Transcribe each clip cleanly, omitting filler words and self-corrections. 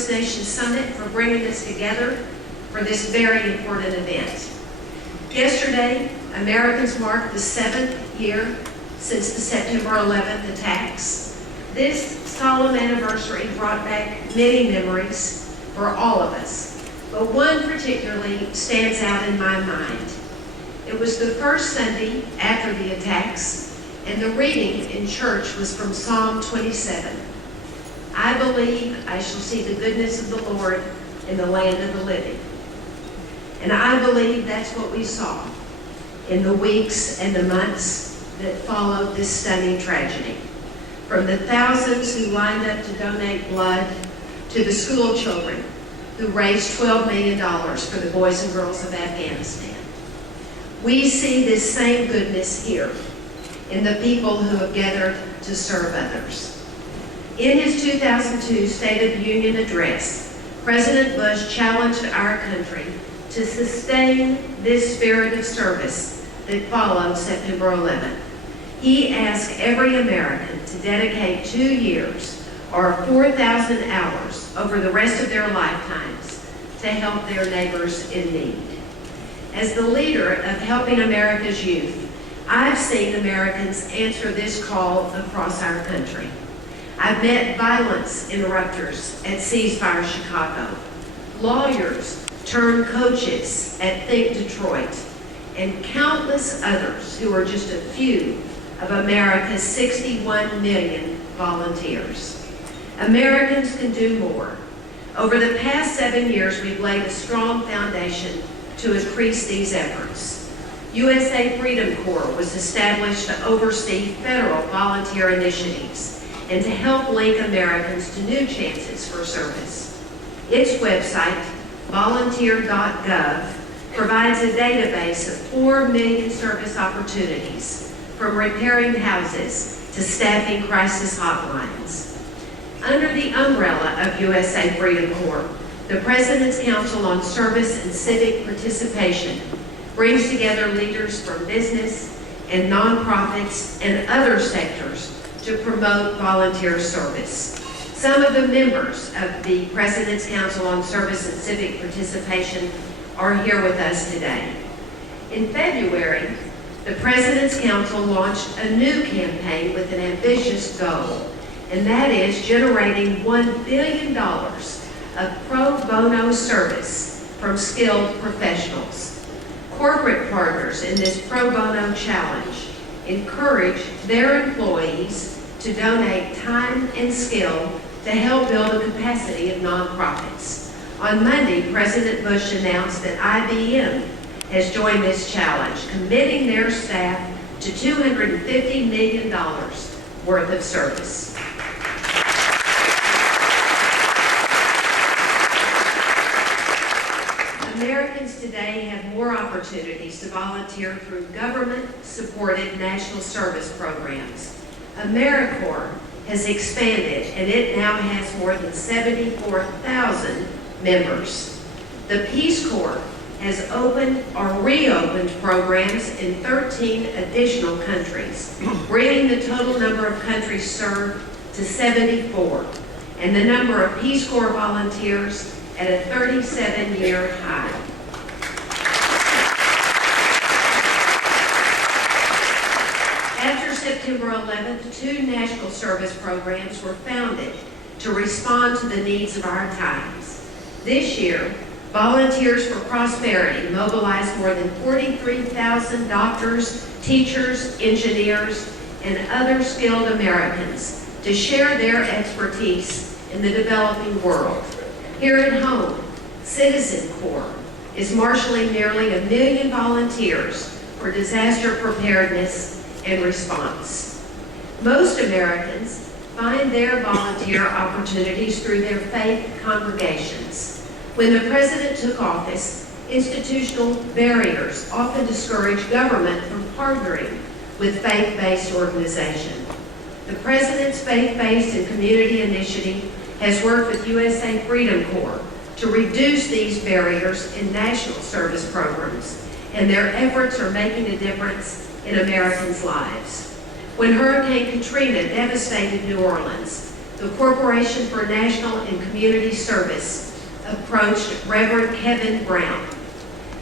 ServiceNation Summit for bringing us together for this very important event. Yesterday, Americans marked the 7th year since the September 11th attacks. This solemn anniversary brought back many memories for all of us, but one particularly stands out in my mind. It was the first Sunday after the attacks, and the reading in church was from Psalm 27. I believe I shall see the goodness of the Lord in the land of the living. And I believe that's what we saw in the weeks and the months that followed this stunning tragedy. From the thousands who lined up to donate blood to the school children who raised $12 million for the boys and girls of Afghanistan. We see this same goodness here in the people who have gathered to serve others. In his 2002 State of the Union address, President Bush challenged our country to sustain this spirit of service that followed September 11th. He asked every American to dedicate 2 years or 4,000 hours over the rest of their lifetimes to help their neighbors in need. As the leader of Helping America's Youth, I've seen Americans answer this call across our country. I've met violence interrupters at Ceasefire Chicago, lawyers turned coaches at Think Detroit, and countless others who are just a few of America's 61 million volunteers. Americans can do more. Over the past 7 years, we've laid a strong foundation to increase these efforts. USA Freedom Corps was established to oversee federal volunteer initiatives and to help link Americans to new chances for service. Its website, volunteer.gov, provides a database of 4 million service opportunities, from repairing houses to staffing crisis hotlines. Under the umbrella of USA Freedom Corps, the President's Council on Service and Civic Participation brings together leaders from business and nonprofits and other sectors to promote volunteer service. Some of the members of the President's Council on Service and Civic Participation are here with us today. In February, the President's Council launched a new campaign with an ambitious goal, and that is generating $1 billion of pro bono service from skilled professionals. Corporate partners in this pro bono challenge encourage their employees to donate time and skill to help build a capacity of nonprofits. On Monday, President Bush announced that IBM has joined this challenge, committing their staff to $250 million worth of service. Americans today have more opportunities to volunteer through government-supported national service programs. AmeriCorps has expanded, and it now has more than 74,000 members. The Peace Corps has opened or reopened programs in 13 additional countries, bringing the total number of countries served to 74, and the number of Peace Corps volunteers at a 37-year high. After September 11th, 2 national service programs were founded to respond to the needs of our times. This year, Volunteers for Prosperity mobilized more than 43,000 doctors, teachers, engineers, and other skilled Americans to share their expertise in the developing world. Here at home, Citizen Corps is marshaling nearly 1 million volunteers for disaster preparedness and response. Most Americans find their volunteer opportunities through their faith congregations. When the President took office, institutional barriers often discourage government from partnering with faith-based organizations. The President's Faith-Based and Community Initiative has worked with USA Freedom Corps to reduce these barriers in national service programs, and their efforts are making a difference in Americans' lives. When Hurricane Katrina devastated New Orleans, the Corporation for National and Community Service approached Reverend Kevin Brown.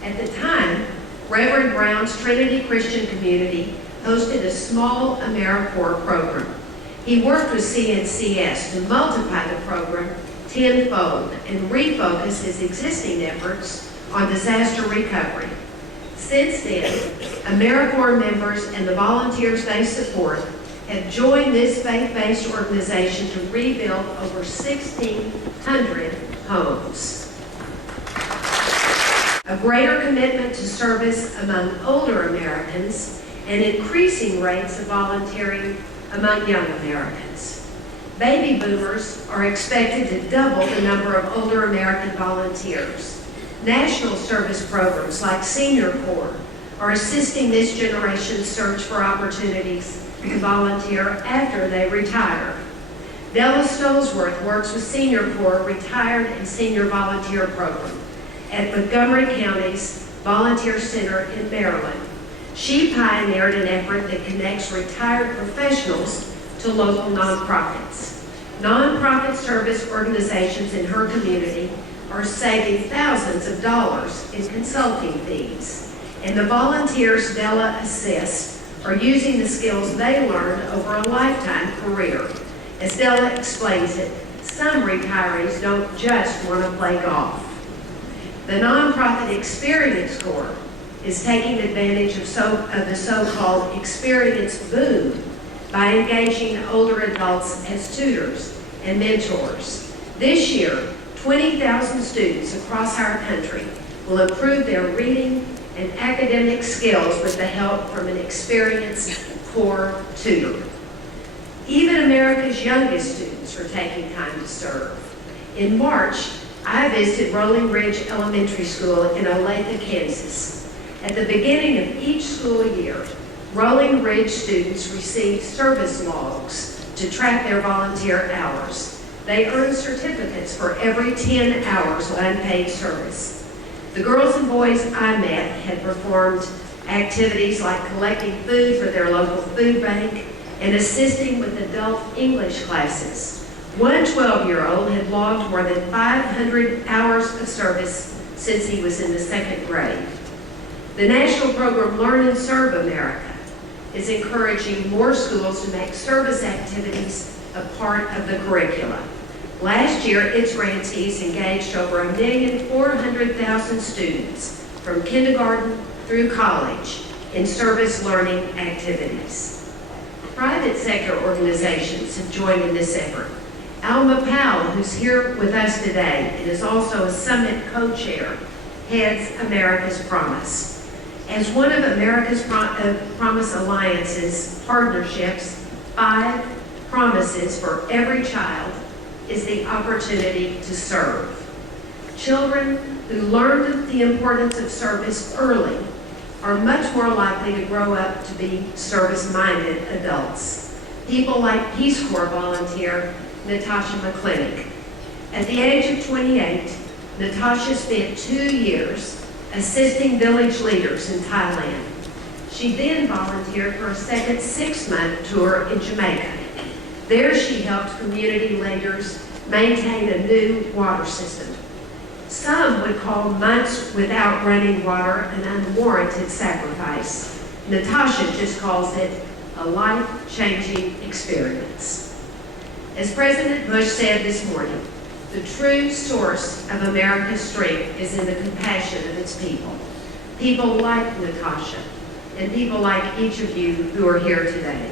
At the time, Reverend Brown's Trinity Christian Community hosted a small AmeriCorps program. He worked with CNCS to multiply the program tenfold and refocus his existing efforts on disaster recovery. Since then, AmeriCorps members and the volunteers they support have joined this faith-based organization to rebuild over 1,600 homes. A greater commitment to service among older Americans and increasing rates of volunteering among young Americans. Baby boomers are expected to double the number of older American volunteers. National service programs like Senior Corps are assisting this generation's search for opportunities to volunteer after they retire. Della Stolesworth works with Senior Corps Retired and Senior Volunteer Program at Montgomery County's Volunteer Center in Maryland. She pioneered an effort that connects retired professionals to local nonprofits. Nonprofit service organizations in her community are saving thousands of dollars in consulting fees, and the volunteers Della assists are using the skills they learned over a lifetime career. As Della explains it, some retirees don't just want to play golf. The nonprofit Experience Corps is taking advantage of the so-called experience boom by engaging older adults as tutors and mentors. This year, 20,000 students across our country will improve their reading and academic skills with the help from an experienced Corps tutor. Even America's youngest students are taking time to serve. In March, I visited Rolling Ridge Elementary School in Olathe, Kansas. At the beginning of each school year, Rolling Ridge students receive service logs to track their volunteer hours. They earn certificates for every 10 hours of unpaid service. The girls and boys I met had performed activities like collecting food for their local food bank and assisting with adult English classes. One 12-year-old had logged more than 500 hours of service since he was in the 2nd grade. The national program Learn and Serve America is encouraging more schools to make service activities a part of the curricula. Last year, its grantees engaged over 1,400,000 students from kindergarten through college in service learning activities. Private sector organizations have joined in this effort. Alma Powell, who's here with us today and is also a Summit co-chair, heads America's Promise. As one of America's Promise Alliance's partnerships, 5 promises for every child is the opportunity to serve. Children who learned the importance of service early are much more likely to grow up to be service-minded adults. People like Peace Corps volunteer Natasha McClintock. At the age of 28, Natasha spent 2 years assisting village leaders in Thailand. She then volunteered for a second 6-month tour in Jamaica. There she helped community leaders maintain a new water system. Some would call months without running water an unwarranted sacrifice. Natasha just calls it a life-changing experience. As President Bush said this morning, the true source of America's strength is in the compassion of its people. People like Natasha and people like each of you who are here today.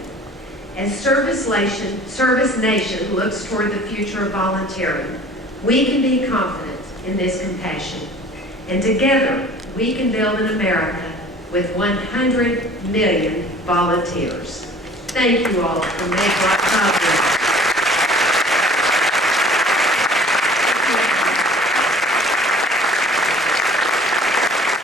As ServiceNation looks toward the future of volunteering, we can be confident in this compassion. And together, we can build an America with 100 million volunteers. Thank you all for making our